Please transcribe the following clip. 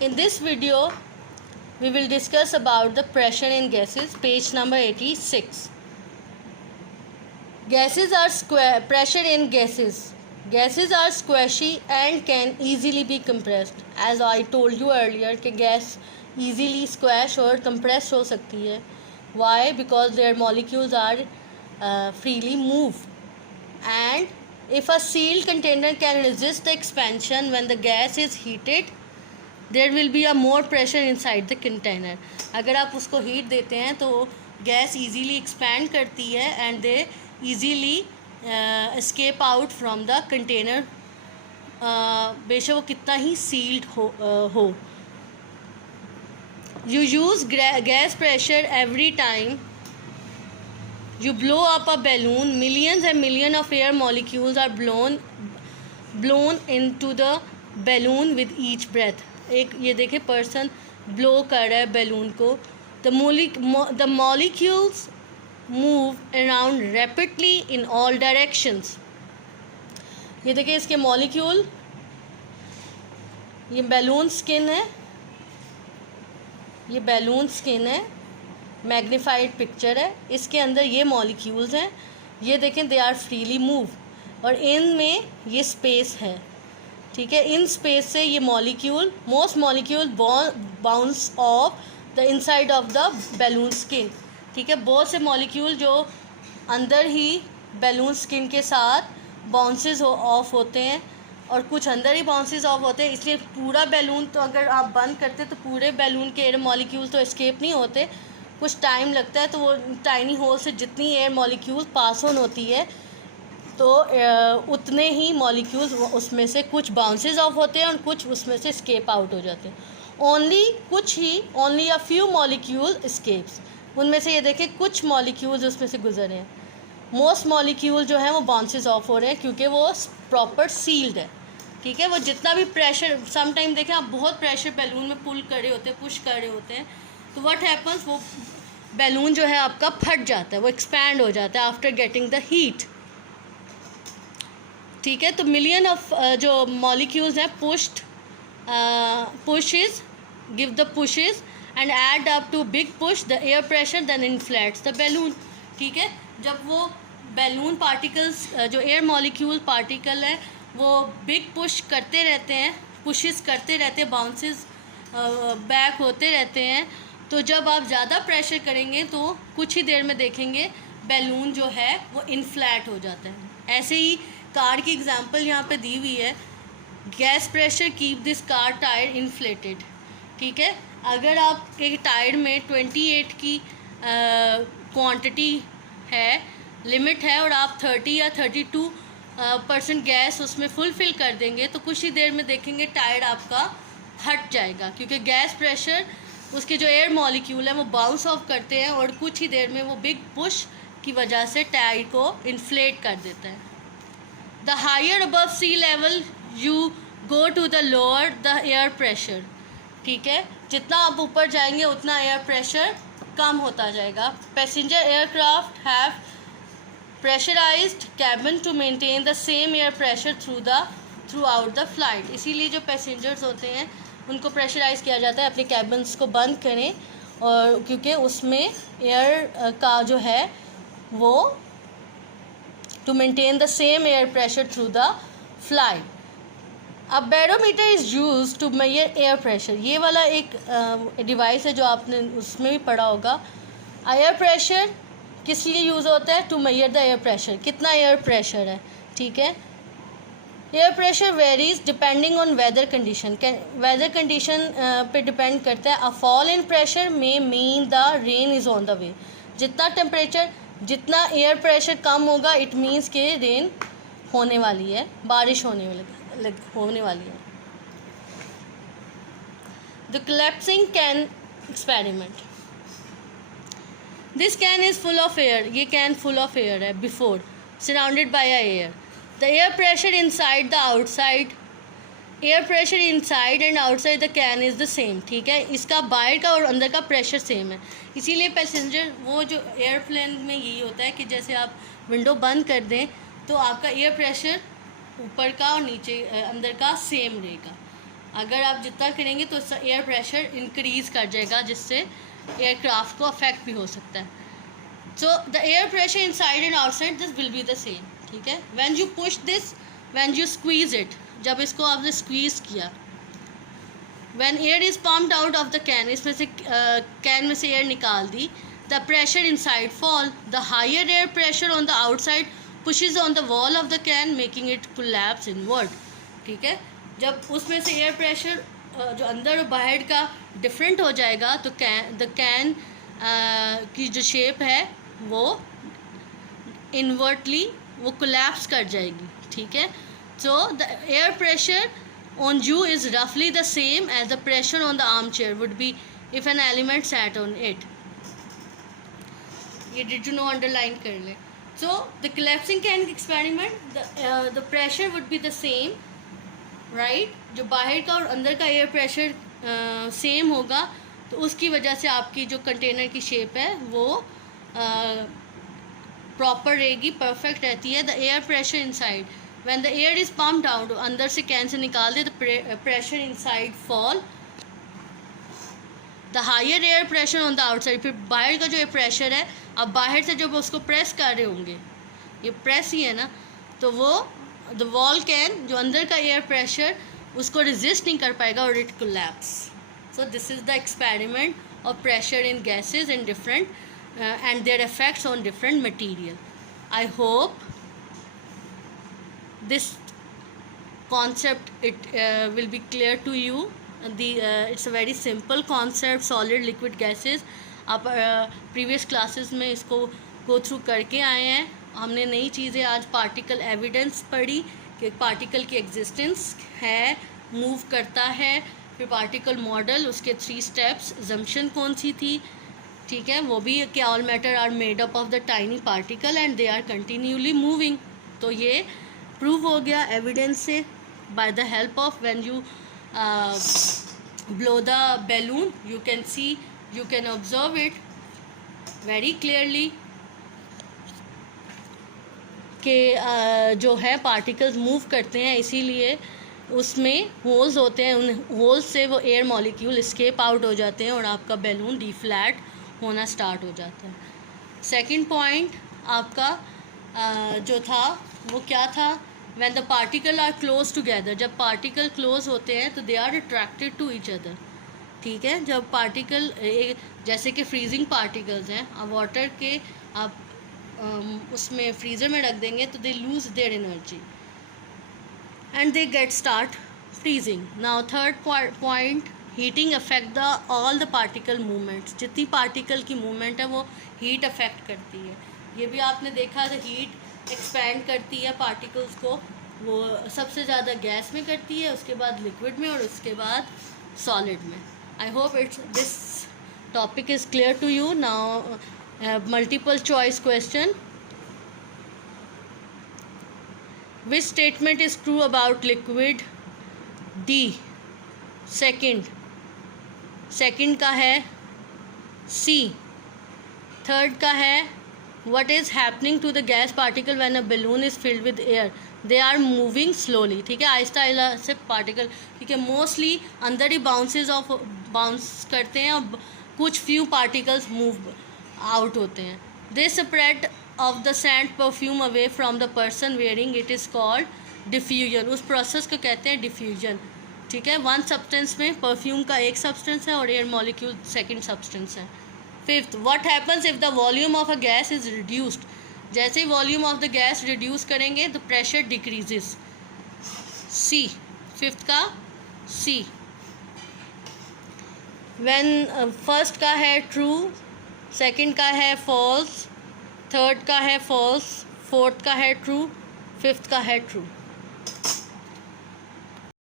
In this video, we will discuss about the pressure in gases, page number 86. Gases are pressure in gases. Gases are squishy and can easily be compressed. As I told you earlier कि gas easily squash और compress हो सकती है. Why? Because their molecules are freely move. And if a sealed container can resist the expansion when the gas is heated, there will be a more pressure inside the container. अगर आप उसको heat देते हैं तो gas easily expand करती है and they easily escape out from the container, बेशक वो कितना ही सील्ड हो. You use gas pressure every time you blow up a balloon. Millions and millions of air molecules are blown into the balloon with each breath. एक ये देखे person blow कर रहा है बैलून को. the molecules move around rapidly in all directions. ये देखिए इसके मॉलिक्यूल, ये बैलून स्किन है, ये बैलून स्किन है, मैग्नीफाइड पिक्चर है. इसके अंदर ये मॉलिक्यूल्स हैं, ये देखें दे आर फ्रीली मूव, और इनमें ये स्पेस है. ठीक है, इन स्पेस से ये molecule, most molecule bounce off the inside of the balloon skin. ठीक है, बहुत से मॉलिक्यूल जो अंदर ही बैलून स्किन के साथ बाउंसेस ऑफ होते हैं और कुछ अंदर ही बाउंसेस ऑफ होते हैं. इसलिए पूरा बैलून तो अगर आप बंद करते तो पूरे बैलून के एयर मॉलिक्यूल तो एस्केप नहीं होते, कुछ टाइम लगता है. तो वो टाइनी होल से जितनी एयर मॉलिक्यूल पास ऑन होती है तो उतने ही मॉलिक्यूल्स उसमें से कुछ बाउंसेस ऑफ होते हैं और कुछ उसमें से स्केप आउट हो जाते हैं. Only a few molecule scapes. उनमें से ये देखें कुछ मॉलिक्यूल्स उसमें से गुजरे हैं. मोस्ट मॉलिक्यूल जो हैं वो बाउंसेस ऑफ हो रहे हैं क्योंकि वो प्रॉपर सील्ड है. ठीक है, वो जितना भी प्रेशर, सम टाइम देखें आप बहुत प्रेशर बैलून में पुल कर रहे होते हैं, पुश कर रहे होते हैं, तो व्हाट हैपन्स, वो बैलून जो है आपका फट जाता है, वो एक्सपैंड हो जाता है आफ्टर गेटिंग द हीट. ठीक है, तो मिलियन ऑफ जो मॉलिक्यूल्स हैं pushes give the pushes and add up to big push the air pressure then inflates the balloon. ठीक है, जब वो बैलून पार्टिकल्स जो एयर मॉलिक्यूल पार्टिकल है वो बिग पुश करते रहते हैं, पुशेस करते रहते हैं, बाउंसेस बैक होते रहते हैं, तो जब आप ज़्यादा प्रेशर करेंगे तो कुछ ही देर में देखेंगे बैलून जो है वो इन्फ्लैट हो जाता है. ऐसे ही कार की एग्जांपल यहाँ पे दी हुई है. Gas pressure keep this car tyre inflated. ठीक है, अगर आप एक टायर में 28 की क्वांटिटी है, लिमिट है, और आप 30 या 32% गैस उसमें फुलफिल कर देंगे तो कुछ ही देर में देखेंगे टायर आपका हट जाएगा, क्योंकि गैस प्रेशर उसके जो एयर मॉलिक्यूल है वो बाउंस ऑफ करते हैं और कुछ ही देर में वो बिग पुश की वजह से टायर को इन्फ्लेट कर देता है. The higher above sea level you go to the lower the air pressure. ठीक है, जितना आप ऊपर जाएंगे उतना एयर प्रेशर कम होता जाएगा. Passenger aircraft have pressurized cabin to maintain the same air pressure throughout the flight. इसीलिए जो पैसेंजर्स होते हैं उनको प्रेशराइज़ किया जाता है अपने कैबिन्स को बंद करें, और क्योंकि उसमें एयर का जो है वो to maintain the same air pressure through the flight. अब barometer is use to measure air pressure. ये वाला एक डिवाइस है जो आपने उसमें भी पढ़ा होगा. एयर प्रेशर किस लिए यूज़ होता है? To measure the air pressure, कितना एयर प्रेशर है. ठीक है, air pressure varies depending on weather condition. Weather condition पे डिपेंड करता है. अ फॉल इन प्रेशर में mean the rain is on the way. जितना टेम्परेचर, जितना एयर प्रेशर कम होगा इट मीन्स के रेन होने वाली है, बारिश होने वाली है. The collapsing can experiment. This can is full of air. ये कैन फुल ऑफ एयर है before surrounded by air. The air pressure inside the outside, air pressure inside and outside the can is the same. ठीक है, इसका बाहर का और अंदर का प्रेशर सेम है. इसीलिए पैसेंजर, वो जो एयरप्लेन में यही होता है कि जैसे आप विंडो बंद कर दें तो आपका एयर प्रेशर ऊपर का और नीचे अंदर का सेम रहेगा. अगर आप जितना करेंगे तो इसका एयर प्रेशर इंक्रीज़ कर जाएगा, जिससे एयरक्राफ्ट को अफेक्ट भी हो सकता है. So the air pressure inside and outside this will be the same. ठीक है. When you push this, when you squeeze it, जब इसको आपने स्क्वीज़ किया, when air is pumped out of the can, इसमें से कैन में से एयर निकाल दी, the pressure inside fall, the higher air pressure on the outside pushes on the wall of the can making it collapse inward. ठीक है. जब उसमें से एयर प्रेशर जो अंदर और बाहर का डिफरेंट हो जाएगा तो कैन की जो शेप है वो इनवर्टली वो कोलैप्स कर जाएगी. ठीक है. So the air pressure on you is रफली the same as the pressure on the armchair would be if an element sat on it. ये डिड यू नो अंडरलाइन कर ले. So the collapsing can experiment, the pressure would be the same, right? जो बाहर का और अंदर का air pressure same होगा, तो उसकी वजह से आपकी जो कंटेनर की शेप है वो प्रॉपर रहेगी, परफेक्ट रहती है. The air pressure inside, when the air is pumped out, अंदर से कैन से निकाल दे, the pressure inside fall, the higher air pressure on the outside. फिर बाहर का जो एयर प्रेशर है, अब बाहर से जब उसको प्रेस कर रहे होंगे, ये प्रेस ही है ना, तो वो द वॉल कैन, जो अंदर का एयर प्रेशर, उसको रेजिस्ट नहीं कर पाएगा और it collapse. So this is the experiment of pressure in gases in different and there effects on different material. I hope this concept will be clear to you. It's a very simple concept, solid liquid gases. आप previous classes में इसको go through करके आए हैं. हमने नई चीज़ें आज पार्टिकल एविडेंस पढ़ी कि पार्टिकल की एग्जिस्टेंस है, मूव करता है, फिर पार्टिकल मॉडल, उसके 3 स्टेप्स, जम्पशन कौन सी थी. ठीक है. वो भी कि all matter are made up of the tiny particle and they are continuously moving. तो ये प्रूव हो गया एविडेंस से, by the help of when you blow the balloon, you can observe it very clearly कि जो है particles move करते हैं, इसीलिए उसमें होल्स होते हैं, उन होल्स से वो एयर मॉलिक्यूल एस्केप आउट हो जाते हैं और आपका बैलून डिफ्लैट होना स्टार्ट हो जाता है. सेकंड पॉइंट आपका जो था वो क्या था, when the particle are close together, जब पार्टिकल क्लोज होते हैं तो they are attracted to each other. ठीक है. जब पार्टिकल जैसे कि फ्रीजिंग पार्टिकल्स हैं, अब वाटर के आप उसमें फ्रीज़र में रख देंगे तो they lose their energy and they get start freezing. Now third point, heating affect the all the particle movements. जितनी पार्टिकल की मूवमेंट है वो हीट अफेक्ट करती है. ये भी आपने देखा था, हीट एक्सपैंड करती है पार्टिकल्स को. वो सबसे ज़्यादा गैस में करती है, उसके बाद लिक्विड में और उसके बाद सॉलिड में. I hope this topic is clear to you. Now multiple choice question. Which statement is true about liquid? D. Second का है सी. थर्ड का है what is happening to the gas particle when a balloon is filled with air? they are moving slowly. ठीक है. आहिस्ता आहिस्ता से particle, ठीक है, mostly अंदर ही बाउंस करते हैं और कुछ फ्यू पार्टिकल्स मूव आउट होते हैं. they spread of the scent perfume away from the person wearing it is called diffusion. उस प्रोसेस को कहते हैं डिफ्यूजन. ठीक है. वन सब्सटेंस में परफ्यूम का एक सब्सटेंस है और एयर मॉलिक्यूल सेकेंड सब्सटेंस है. Fifth, what happens if the volume of a gas is reduced? जैसे ही volume of the gas reduce करेंगे the pressure decreases. C. Fifth का सी. व्हेन फर्स्ट का है ट्रू, सेकंड का है फॉल्स, थर्ड का है फॉल्स, फोर्थ का है ट्रू, फिफ्थ का है ट्रू.